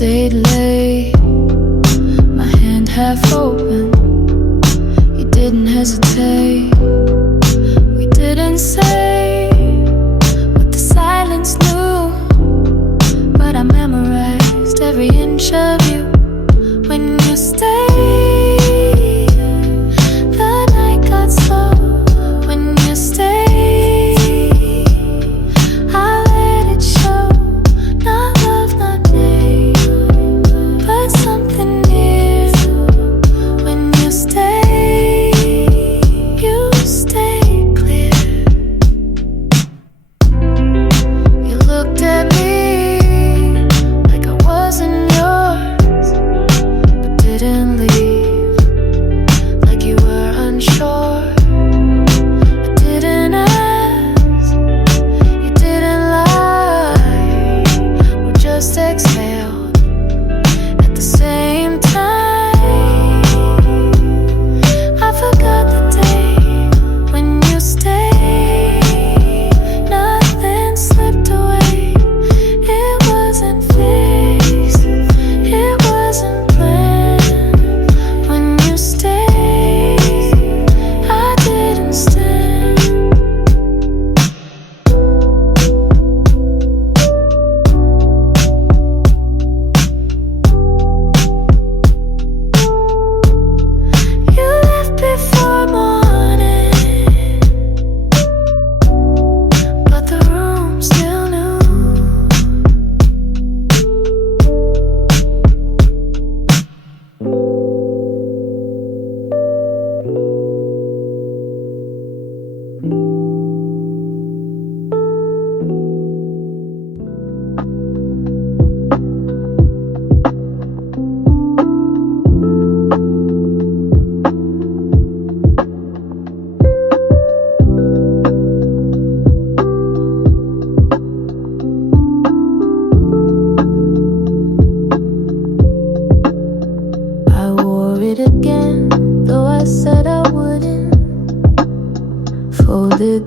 stayed late, my hand half open. You didn't hesitate. We didn't say what the silence knew, but I memorized every inch of you when you stayed. The night got slow when you stayed.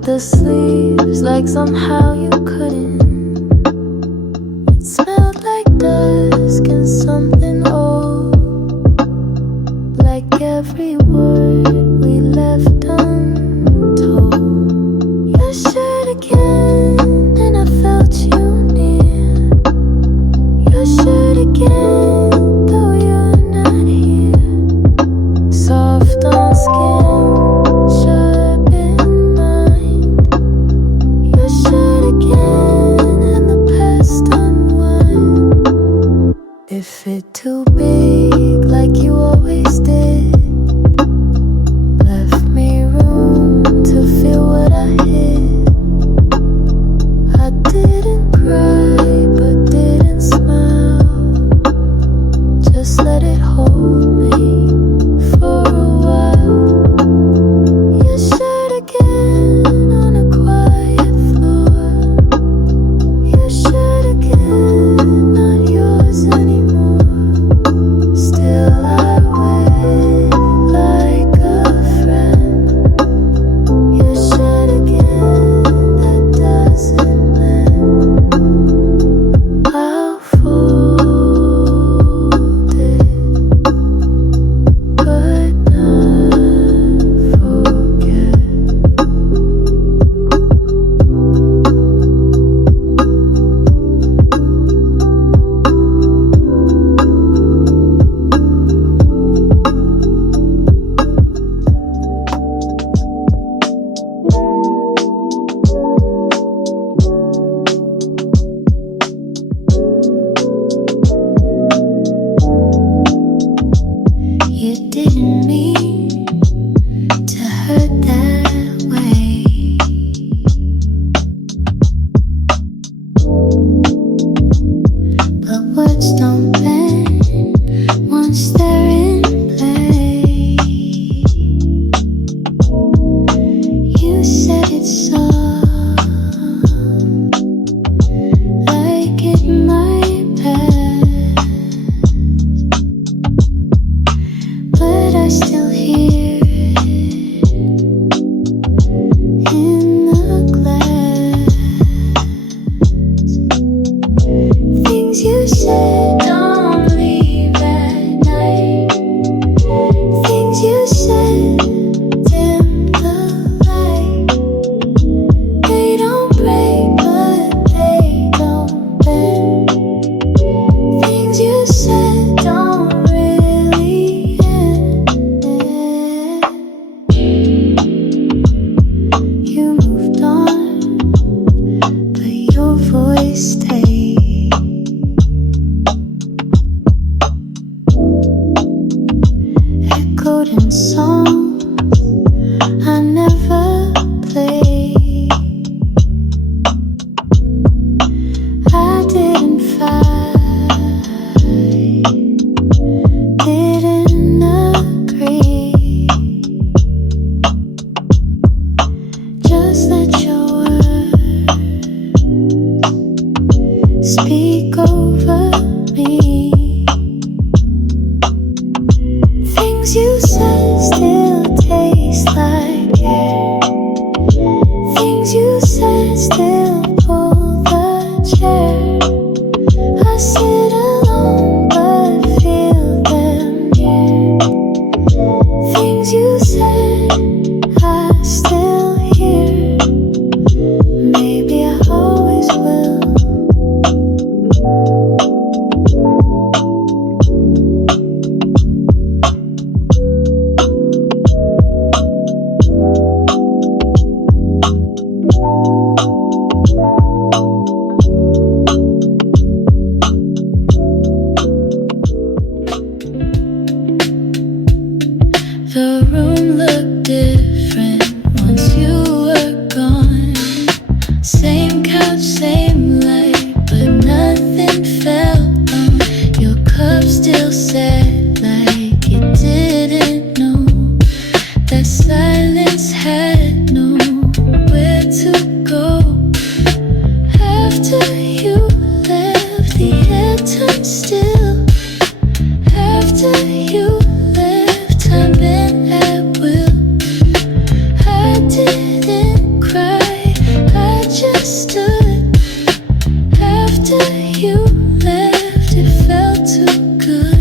The sleeves like somehow you couldn't. It smelled like dusk and something old, like every word we left untold. You shared again and I felt you near. You shared again though you're not here. Soft on skin, fit too big like you always did. Left me room to feel what I hid. I didn't cry but didn't smile. Just let it hold me for a while. You shared again on a quiet floor. You shared again, not yours anymore. you said don't stood still after you left. Time bent at will. I didn't cry, I just stood after you left. It felt too good.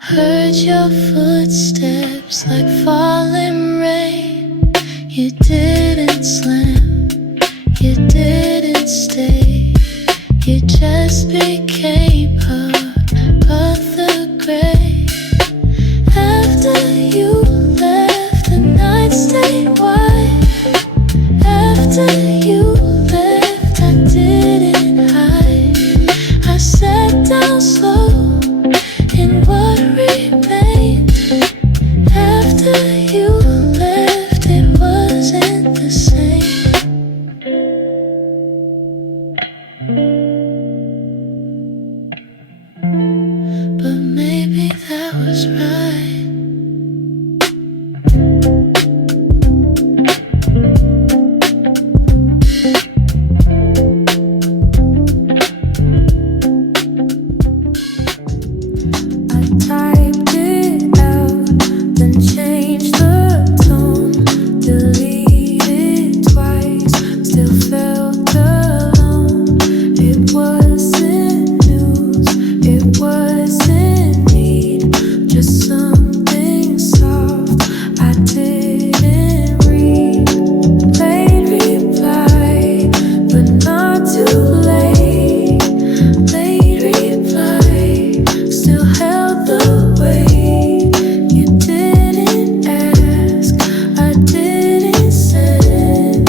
Heard your footsteps like falling rain. You didn't slam, you didn't stay. You just became part of the gray. After you left, the night stayed wide. After you left, I didn't hide. I sat down slow in what remained. After you left, it wasn't the same. But maybe that was right. Typed it out, then changed the tone. Deleted twice, still felt alone. It wasn't news, it wasn't need, just something soft I didn't read. Late reply, but not too late. Late reply, still held the weight. You didn't ask, I didn't send.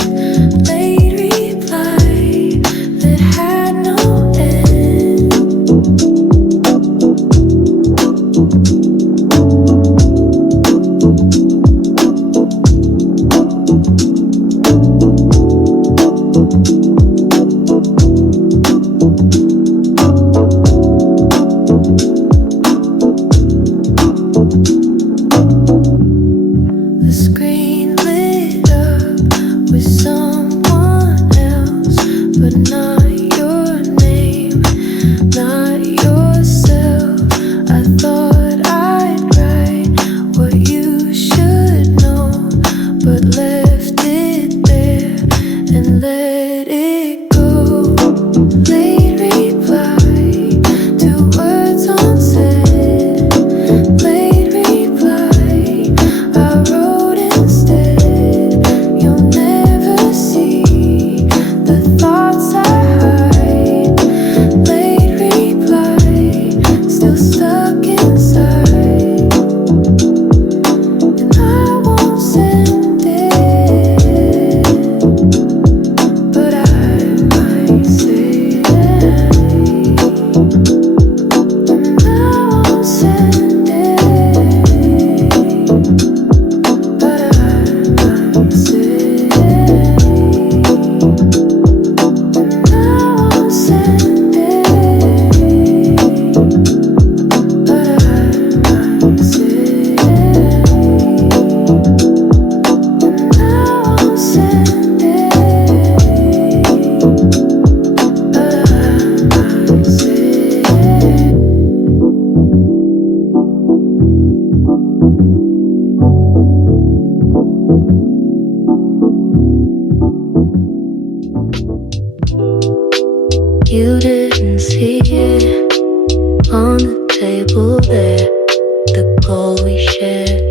Late reply that had no end. The screen lit up with someone else, but not your name, not yourself. I thought I'd write what you should know, but left it there and let it go. Late reply to words unsaid. Late reply, I wrote instead. You'll never see the thoughts I hide. Late reply, still stuck inside. And I won't send it, but I might say it. And I won't send it, but I might say it. And I won't send it, but I might say it. And I won't send it, but I might say it. You didn't see it on the table there, the goal we shared.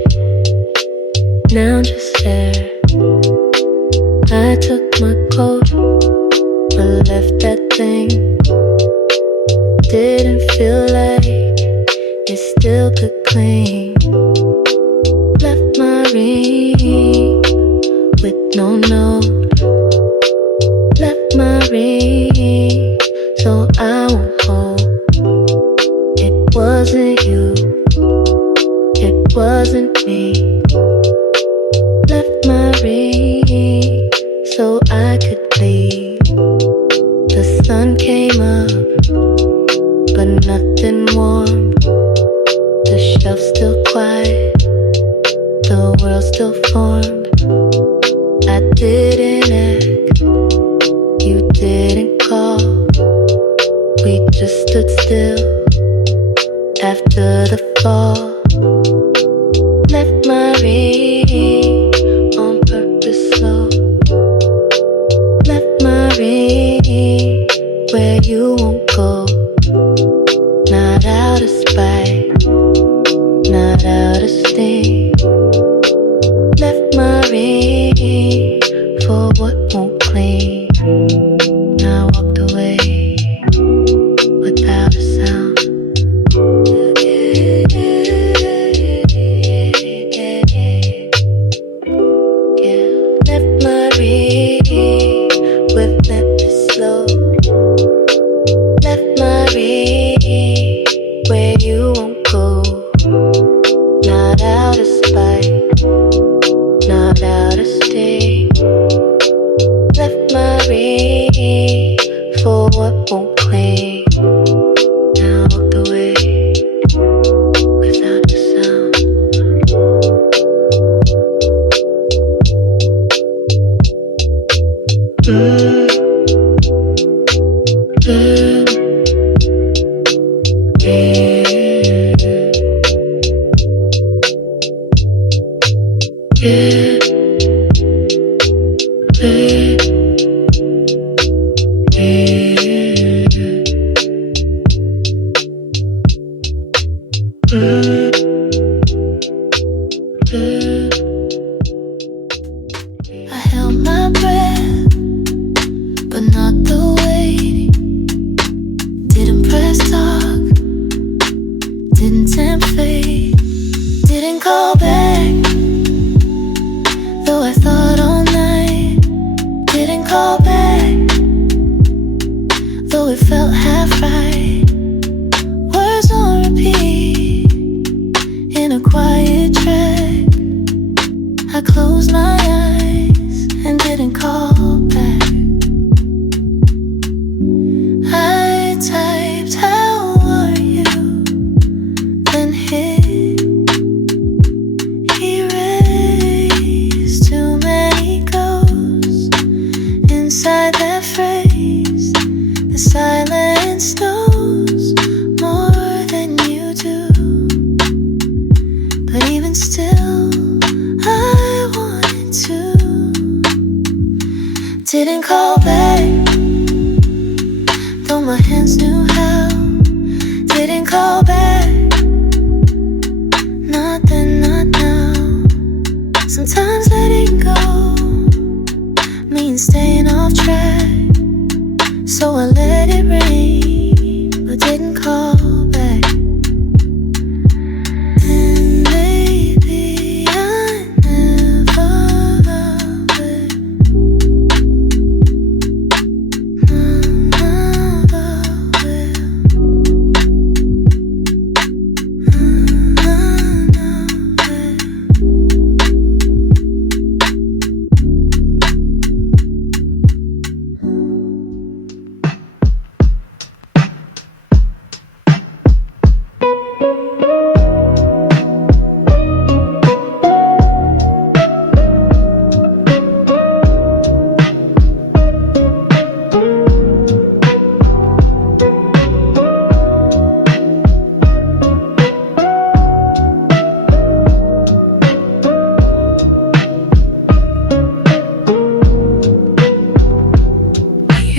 Now just stare. I took my coat, I left that thing. Didn't feel like it still could cling. Left my ring with no note. Left my ring so I won't hold. It wasn't you, wasn't me. Left my ring so I could leave. The sun came up, but nothing warm. The shelf still quiet, the world still formed. I didn't act, you didn't call. We just stood still after the fall. Left my ring on purpose slow. Left my ring where you won't go. Not out of spite, not out of sting. Left my ring for what won't clean. Now I walked away without a sound. Yeah, left my ring with Memphis slow. Left my ring where you won't go. Not out of spite, not out of sting. Left my ring for what won't cling. Now I walked away without a sound. I held my breath, but not the weight. Didn't press talk, didn't tempt fate. Didn't call back, though I thought all night. Didn't call back, though it felt half right. Words on repeat in a quiet track. I closed my eyes and didn't call back. I typed, how are you? Then hit erase. Too many ghosts inside that phrase. The silence knows more than you do. But even still, I wanted to. Didn't call back, though my hands knew how. Didn't call back, not then, not now. Sometimes letting go means staying off track. So I let it rain, but didn't call back. And maybe I never loved it. Never will.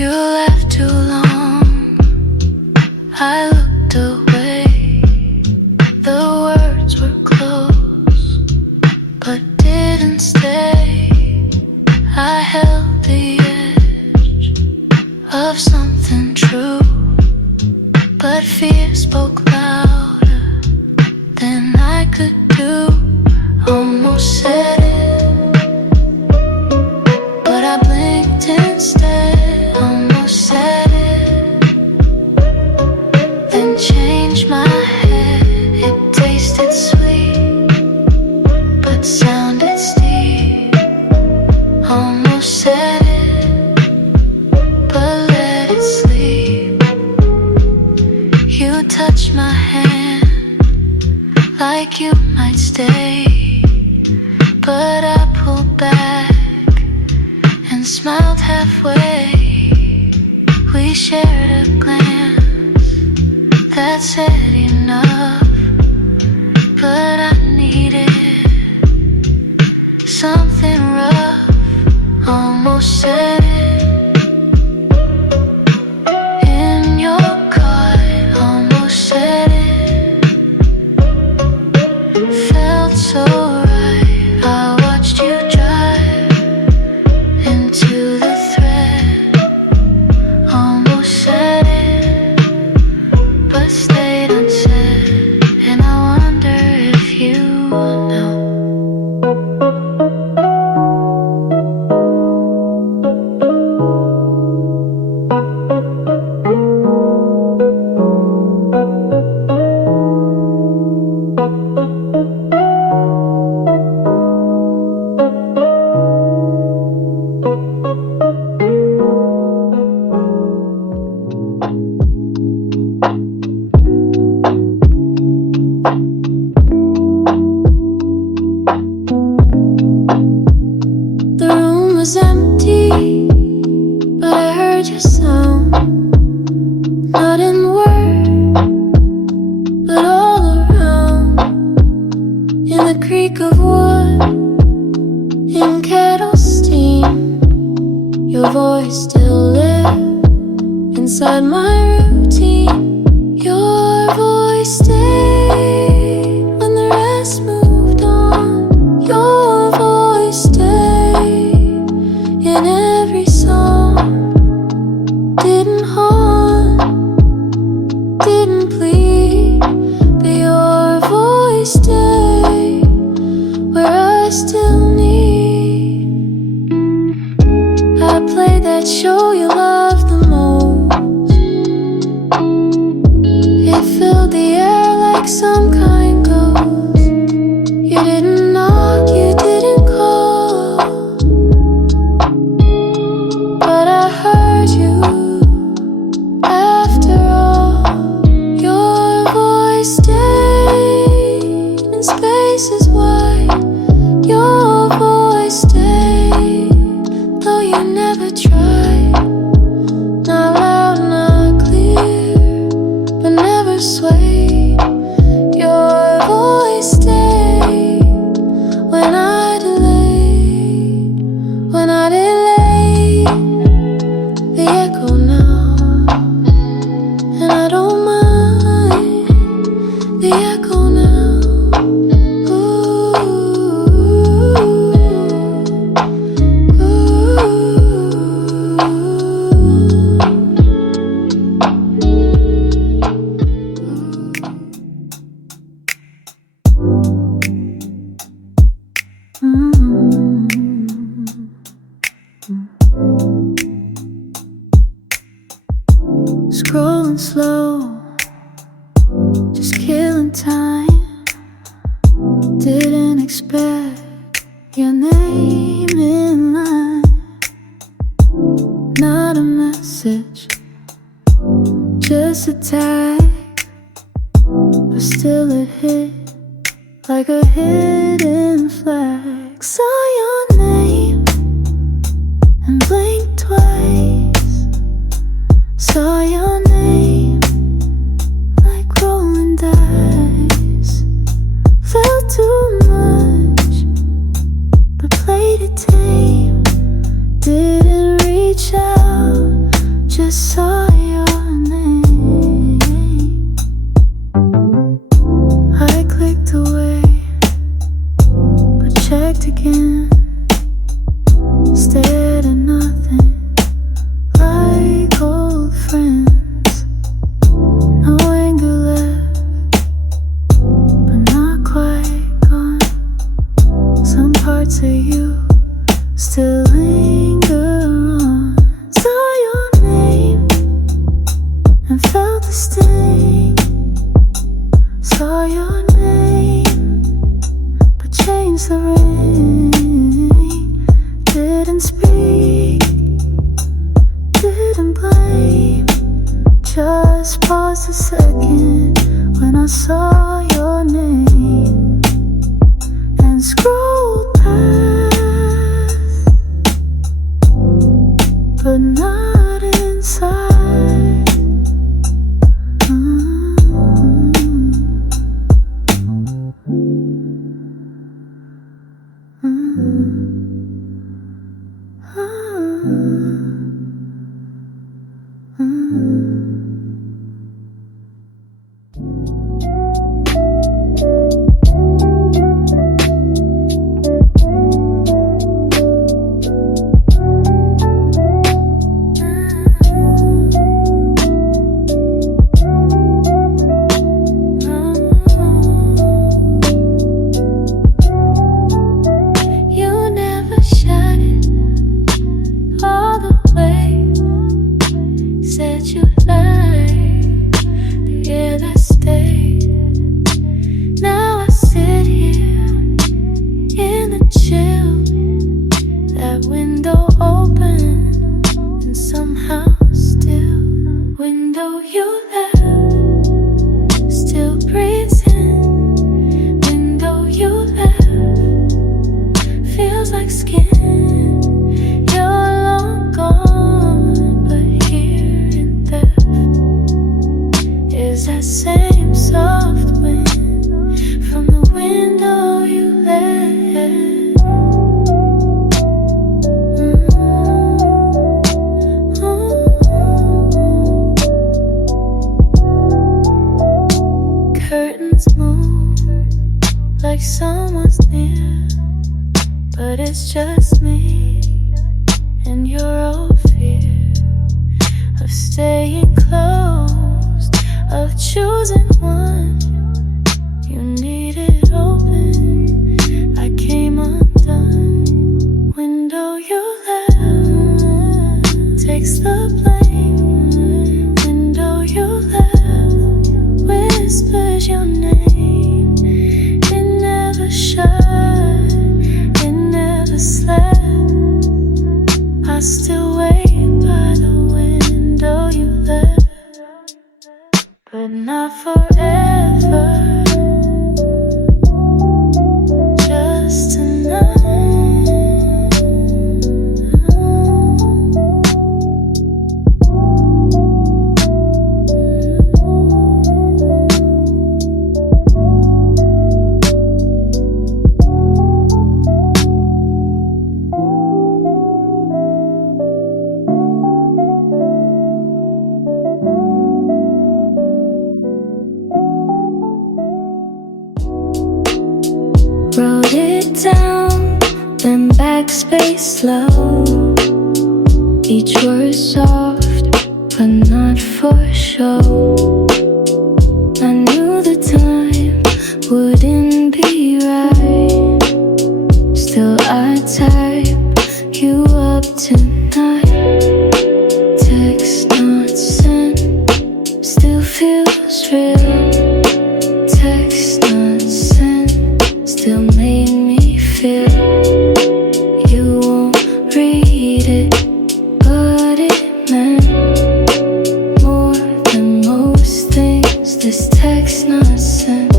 You left too long, I looked away. The words were close, but didn't stay. I held the edge of something true, but fear spoke louder than I could do. Almost said it, but I blinked instead. Almost said it, then changed my head. It tasted sweet, might stay, but I pulled back and smiled halfway. We shared a glance that said enough, but I needed something rough. Almost said it in your car, almost said it. Felt so right. I watched you drive into the thread. Almost said it, but stayed unsaid. And I wonder if you know. The room was empty, but I heard your sound. Not in words, but all around. In the creak of wood, in kettle steam, your voice still lived inside my routine. Your voice stayed when the rest moved on. Your voice stayed in every song. Didn't haunt, didn't plead, but your voice stayed where I still need. I played that show you love the most. It filled the air like some kind ghost. You didn't knock, you didn't call, but I heard you after all. Your voice stayed in spaces wide. Your voice stayed, though you never tried. Not loud, not clear, but never swayed. Your voice stayed when I delayed, when I delayed. The echo now, and I don't mind. The echo now. Ooh, Scrolling slow, just killing time. Didn't expect your name in line. Not a message, just a tag, but still it hit like a hidden flag. Saw your name and blinked twice. Saw your name like rolling dice. Felt too much, but played it tame. Didn't reach out, just saw your name. I clicked away, but checked again. Stared at nothing, like old friends. No anger left, but not quite gone. Some parts of you still linger on. Saw your name and felt the sting. Saw your name, but changed the ring. Didn't speak, didn't blame. Just paused a second when I saw your name. unscrolled path, but not inside. It's just me and your old fear of staying close, of choosing one. You needed open, I came undone. Window you left takes the blame. Window you left whispers your name. It never shut. I still wait by the window you left, but not forever, just tonight. Wrote it down, then backspace slow. Each word soft, but not for show. I knew the time wouldn't be right. Still I type you up tonight. Text not sent, still feels real. Text not sent, still made me feel. You won't read it, but it meant more than most things. This text not sent.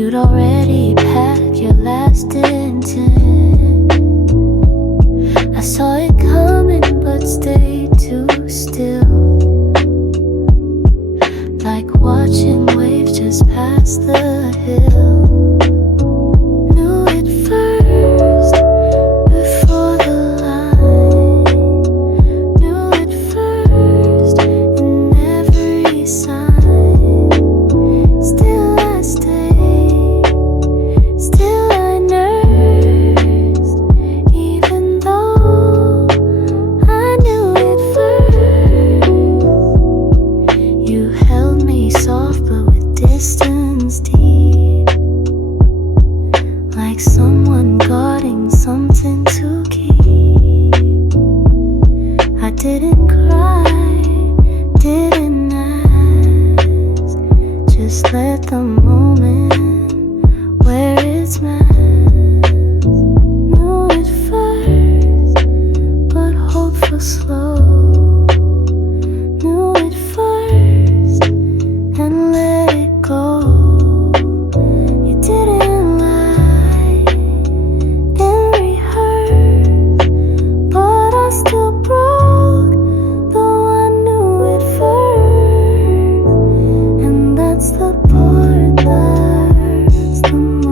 You'd already packed your last intent. I saw it coming but stayed too still, like watching waves just past the hill. Knew it first before the line. Knew it first in every sign. Still I stayed, still I nursed, even though I knew it first. You held me soft but with distance deep, like someone guarding something to keep. I didn't cry, didn't ask, just let the moment wear its mask. Knew it first, but hope for slow. Knew it first and let it go. You didn't lie, didn't rehearse, but I still broke, though I knew it first. And that's the part that hurts the most.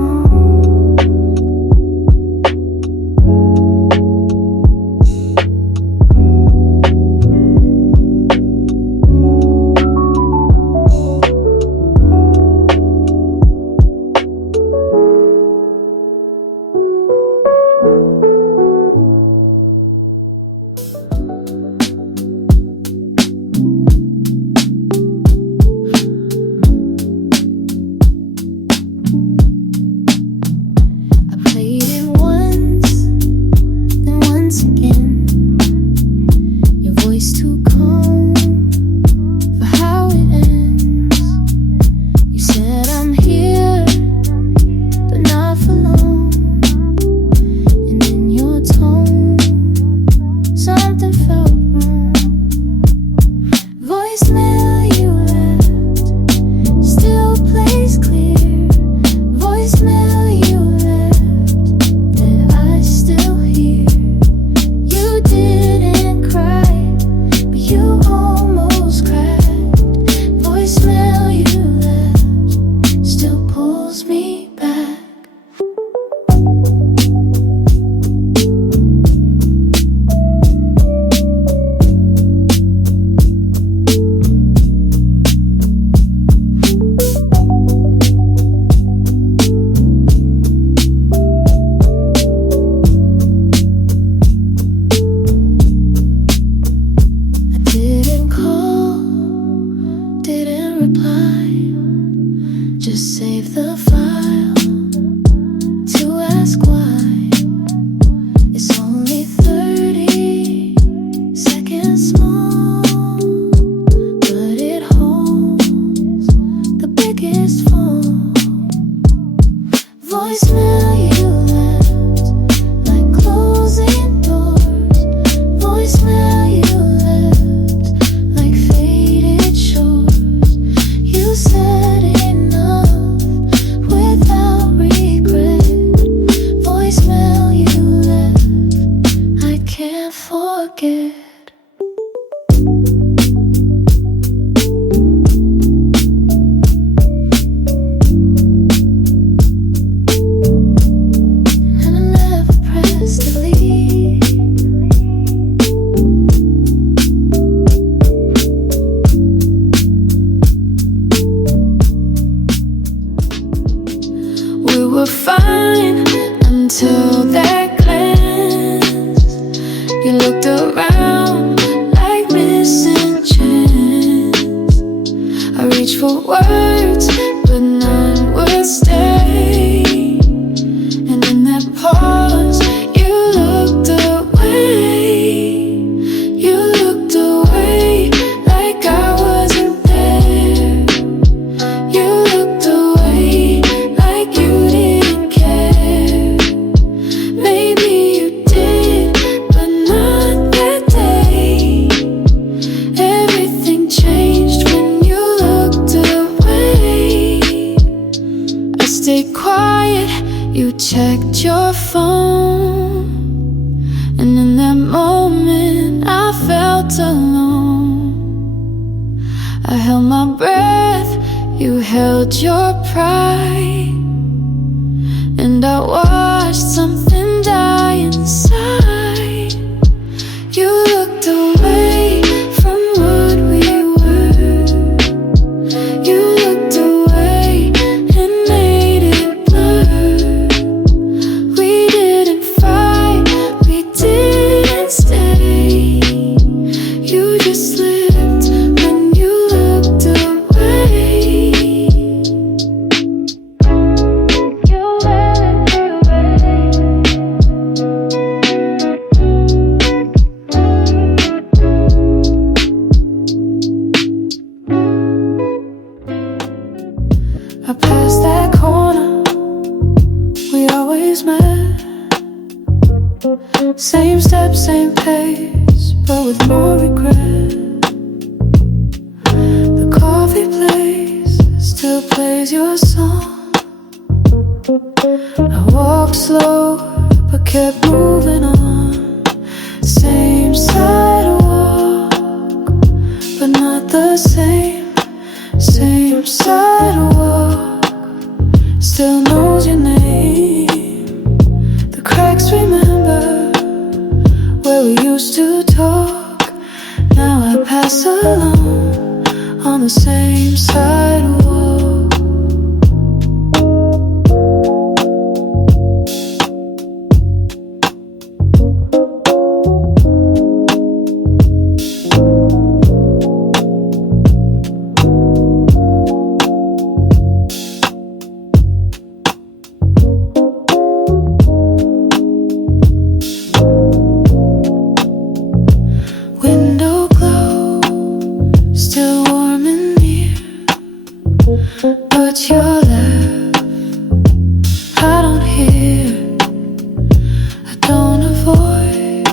I played it once, then once again. Your voice too calm for how it ends. You said I'm here, but not for long. And in your tone, something felt wrong. Voicemail you left still plays clear. Voicemail you left that I still hear. You didn't cry, but you almost cried. Voicemail you left still pulls me back. I didn't call, didn't reply, just save the file to ask why. It's only 30 seconds small, but it holds the biggest fall. Voicemail you left like closing doors. Voicemail you left like faded shores. You said enough without regret. Voicemail you left I can't forget. And I never pressed delete. We were fine until that glance. You looked around like missing chance. I reached for words, but none would stay. And in that pause, you looked away. You looked away like I wasn't there. You looked away like you didn't care. Maybe you did, but not that day. Everything changed when you looked away. quiet, you checked your phone, and in that moment I felt alone. I held my breath, you held your pride, and I watched something die inside. You looked away from what we were. You looked away and made it blur. We didn't fight, we didn't stay. You just slipped when you looked away. You went away. I passed that corner, we always met. Same steps, same pace, but with more regret. The coffee place still plays your song. I walked slow, but kept moving on. Same sidewalk, but not the same. Same sidewalk, still knows your name. The cracks remember where we used to talk. Now I pass along on the same sidewalk. Window glow, still warm and near, but your laugh I don't hear. I don't avoid,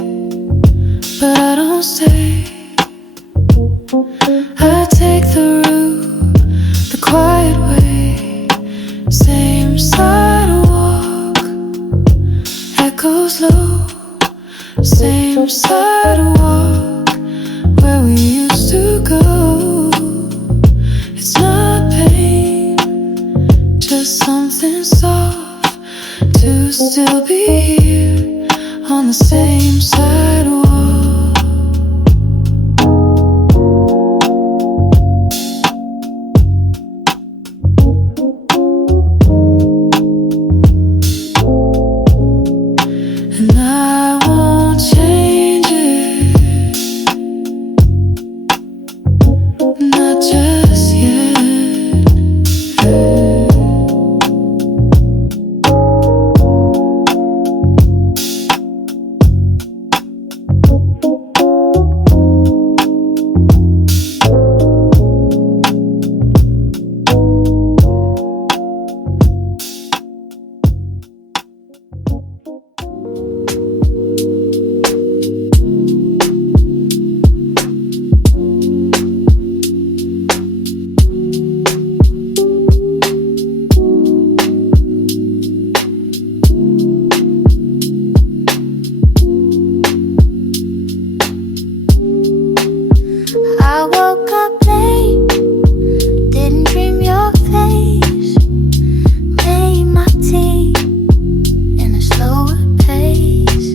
but I don't stay. I take the route, the quiet way. Same sidewalk, echoes low. Same sidewalk, where we used to go. It's not pain, just something soft to still be here on the same sidewalk. And I won't change it, not just yet. I woke up late, didn't dream your face. Made my tea in a slower pace.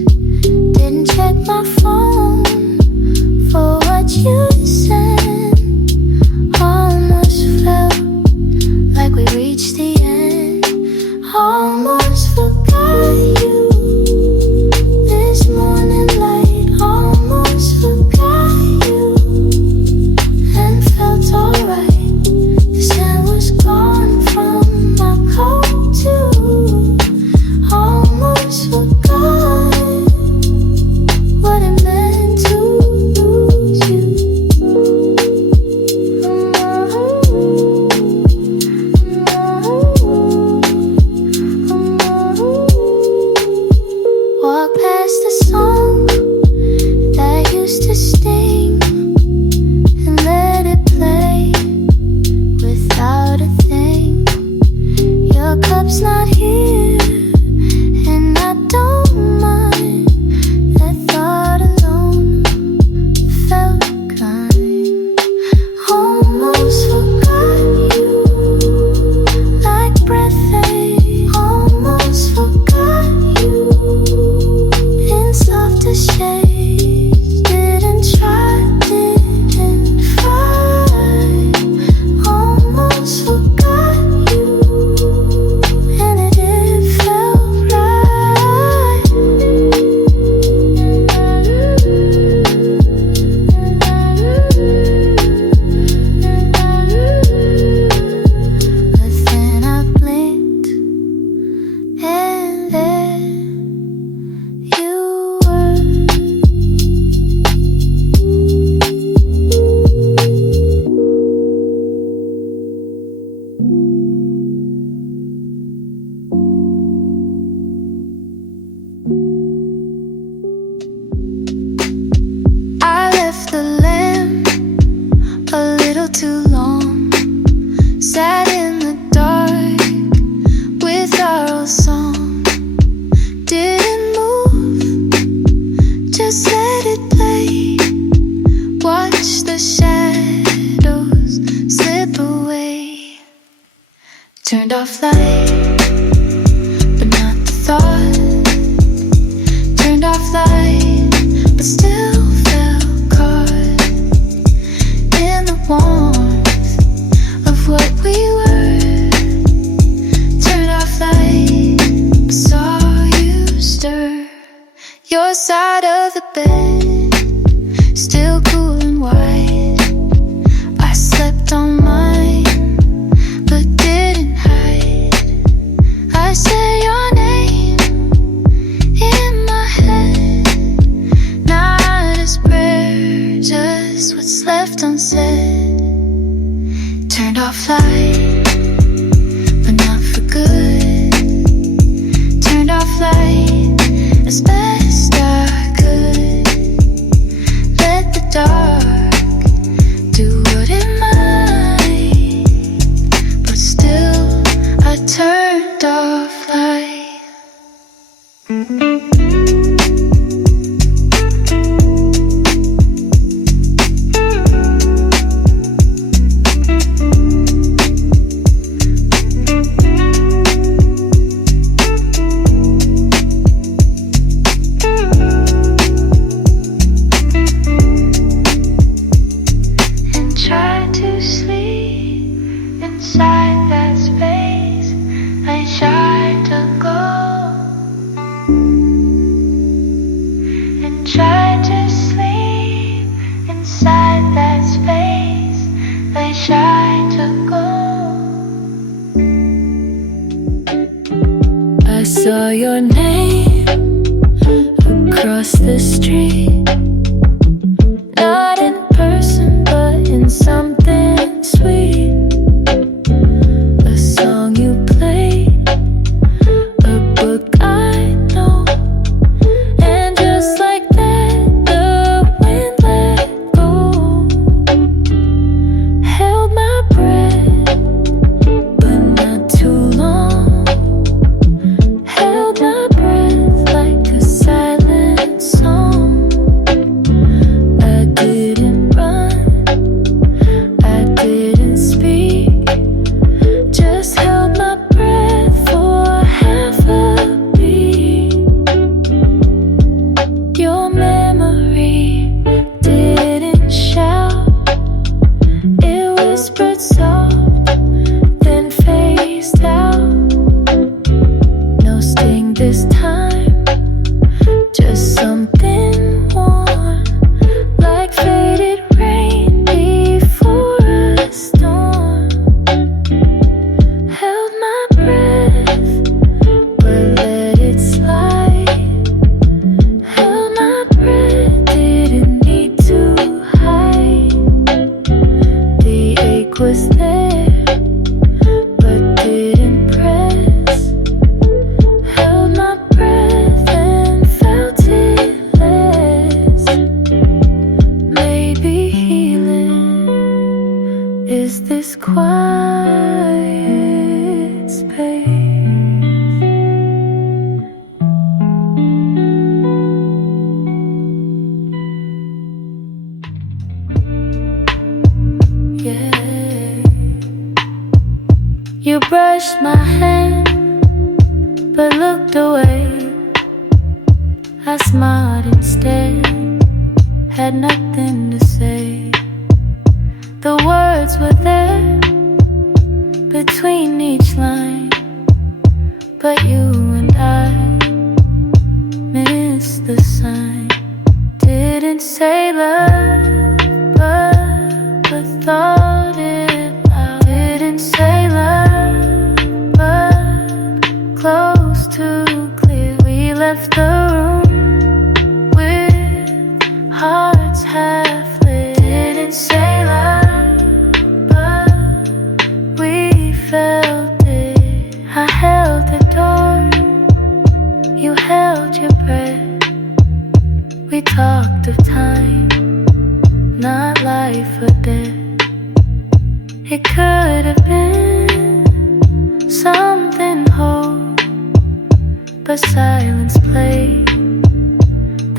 Didn't check my phone for what you sent. Almost felt like we reached the end. Almost forgot you this morning light. Almost forgot you and felt alright. The sand was gone from my coat too. Almost forgot what it meant to lose you. Turned off light, but not the thought. Turned off light, but still felt caught in the warmth of what we were. Turned off light, but saw you stir your side of the bed, still cool and wide. I slept on mine, but didn't hide. I said your name in my head, not as prayer, just what's left unsaid. Turned off light, but not for good. Turned off light as best I could. Let the dark do what it might, but still I turned off light. And tried to sleep inside that space. I tried to go and tried to sleep inside that space. I tried to go. I saw your name across the street, not in person but in something sweet. A song you played, a book I know, and just like that the wind let go. Held my breath, but not too long. Held my breath like a silent song. I didn't run, I didn't speak, just held my breath for half a beat. Your memory didn't shout, it whispered soft, then phased out. No sting this time, just something warm, like faded rain before a storm. Held my breath, but let it slide. Held my breath, didn't need to hide. The ache was there, but didn't press. Held my breath and felt it less. Maybe healing is this quiet space. Yeah. You brushed my hand, but looked away. I smiled instead, had nothing to say. The words were there between each line, but you and I missed the sign. Didn't say love, but thought it out. Didn't say love, but close to clear. We left the room with hearts half lit. Didn't say love, but we felt it. I held the door, you held your breath. We talked of time, not life or death. It could have been something whole, but silence played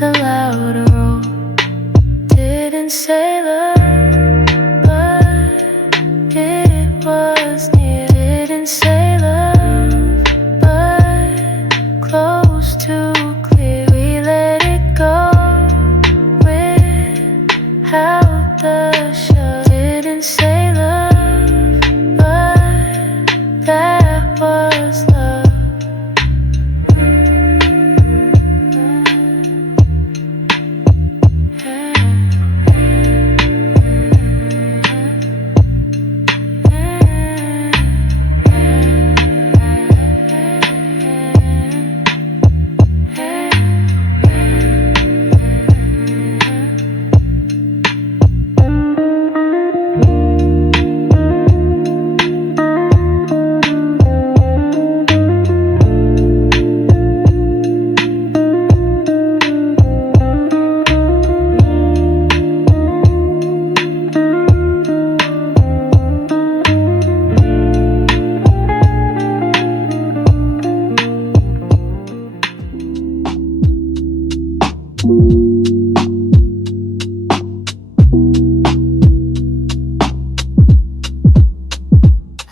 the louder role. Didn't say love, but it was near. Didn't say that was love.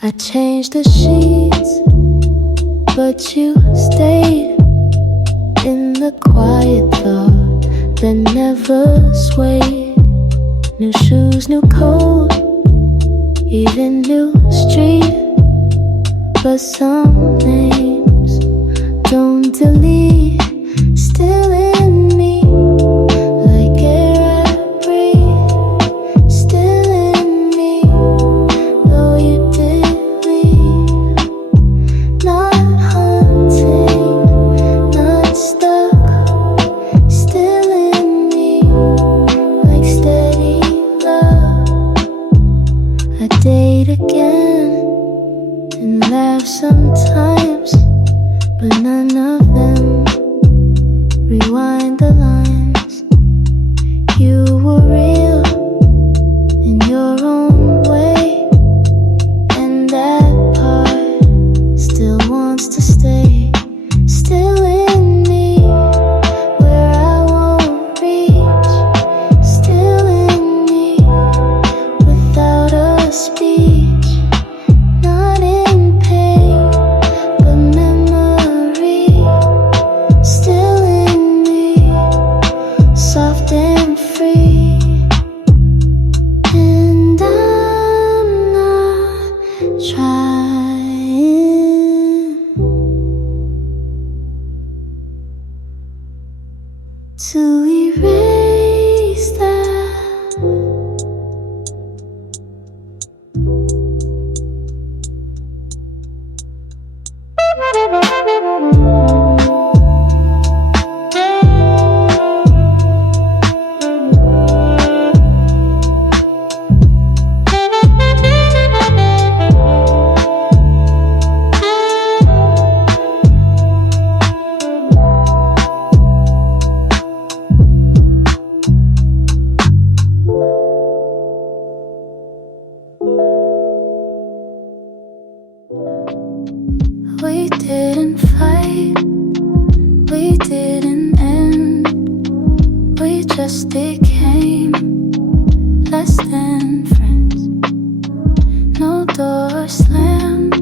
I changed the sheets, but you stayed in the quiet thought that never swayed. New shoes, new coat, even new street, but some names don't delete. Still in me, like air I breathe. Still in me, though you did leave. Not hunting, not stuck. Still in me, like steady love. I date again and laugh sometimes, but none of them rewind the lines. You were real in your own way, and that part still wants to stay. Still in me, where I won't reach. Still in me, without a speech. Not in pain, but memory. Still in me, soft and free. And I'm not trying to erase that. We didn't fight, we didn't end, we just became less than friends. No door slammed,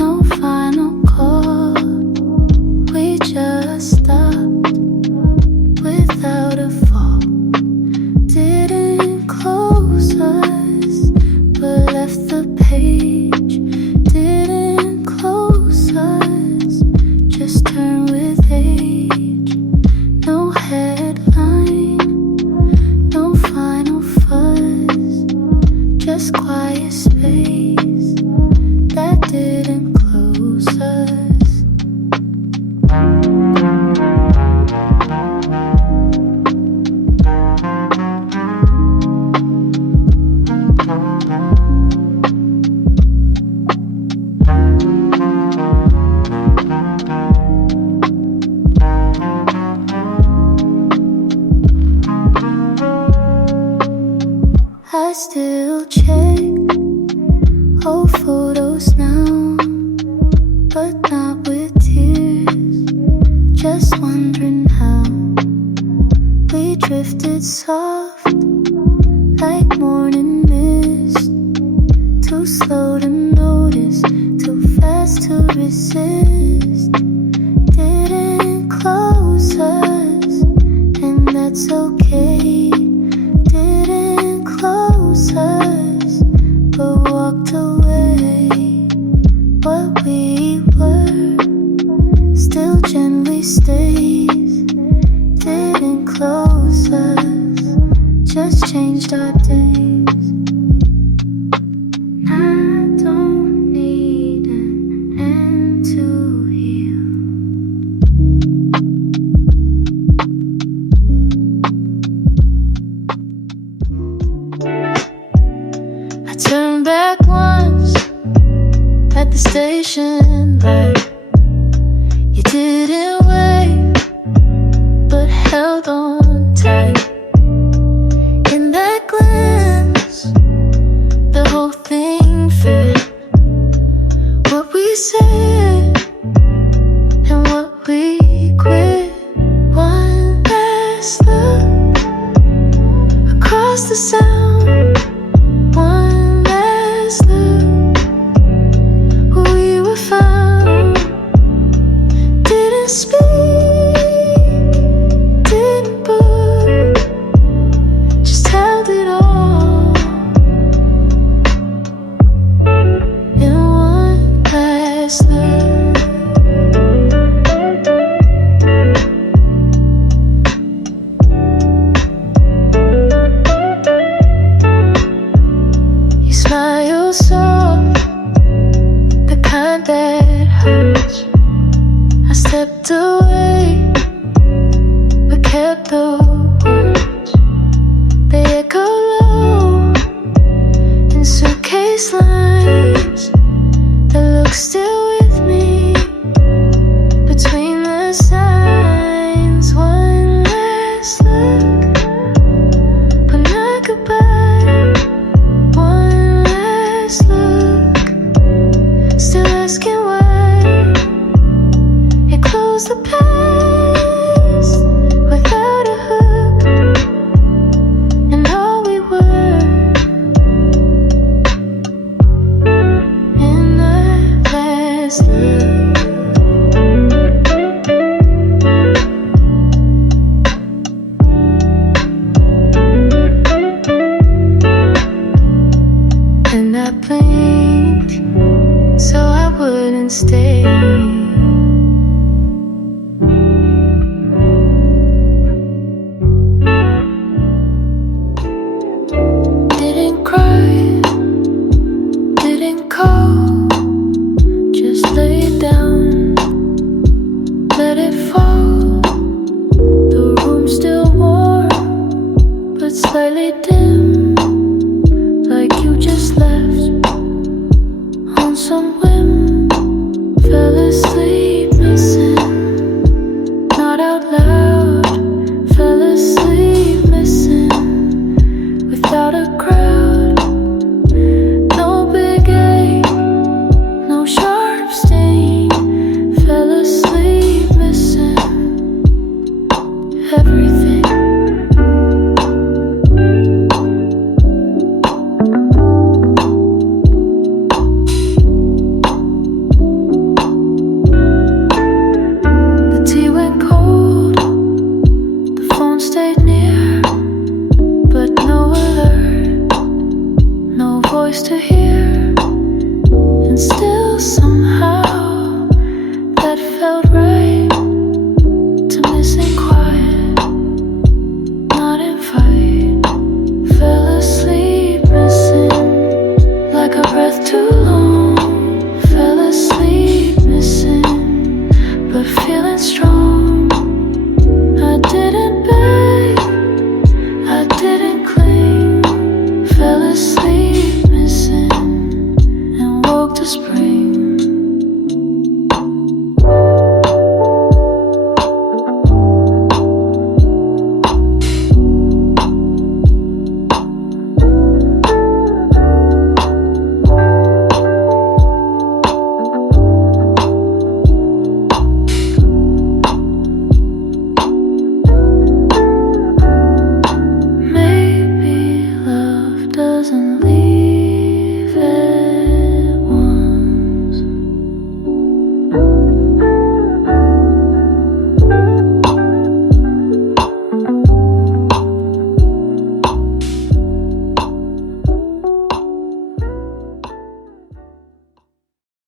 no final call. We just stopped without a fall. Didn't close us, but left the page. Didn't close us, just turn with age. No headline, no final fuzz, just quiet space that didn't close us. I still check old photos now, but not with tears. Just wondering how we drifted soft like morning mist. Too slow to notice, too fast to resist. Didn't close us, and that's okay. Didn't close us, but walked away. station light. You didn't wave, but held on tight. In that glance, the whole thing fit. What we said and what we quit. One last look across the sound. One last look where we were found. Didn't speak, didn't book, just held it all in one last look. You smile soft, the kind that hurts. I stepped away, but kept the words. They echo low in suitcase lines. The look still with me between the signs. One last look, but not goodbye. One last look, still asking why. It closed the past without a hook, and all we were in that last look. And I blinked so I wouldn't stay. Didn't cry, didn't call, just lay down, let it fall. The room's still warm, but slightly dim, like you just left on some whim. Fell asleep.